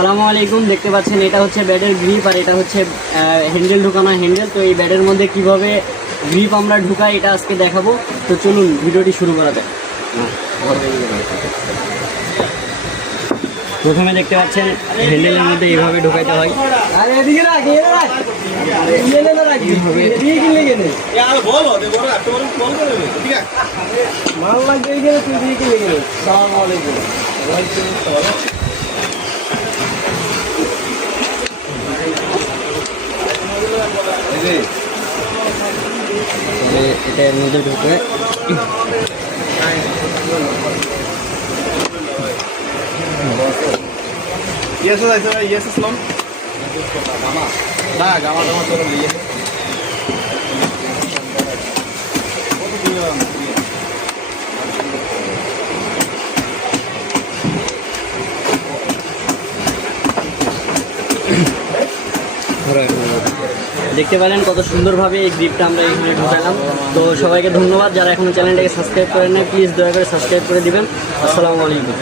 আসসালামু আলাইকুম দেখতে পাচ্ছেন এটা হচ্ছে ব্যাডের গ্রিপ আর এটা হচ্ছে হ্যান্ডেল ঢুকানো হ্যান্ডেল তো এই ব্যাডের মধ্যে কীভাবে গ্রিপ আমরা ঢুকাই এটা আজকে দেখাবো। তো চলুন ভিডিওটি শুরু করা যাক। প্রথমে দেখতে পাচ্ছেন হ্যান্ডেলের মধ্যে এইভাবে ঢুকাইতে হয়। আরে এদিকে এটা নিজের ঢুকে। ইয়েস ইয়েস ইসলাম না গামা গামা তোর ইয়ে Right. দেখতে পেলেন কত সুন্দরভাবে এই গ্রিপটা আমরা এখানে ঢুকালাম। তো সবাইকে ধন্যবাদ, যারা এখনও চ্যানেলটাকে সাবস্ক্রাইব করেন প্লিজ দয়া করে সাবস্ক্রাইব করে দিবেন। আসসালামু আলাইকুম।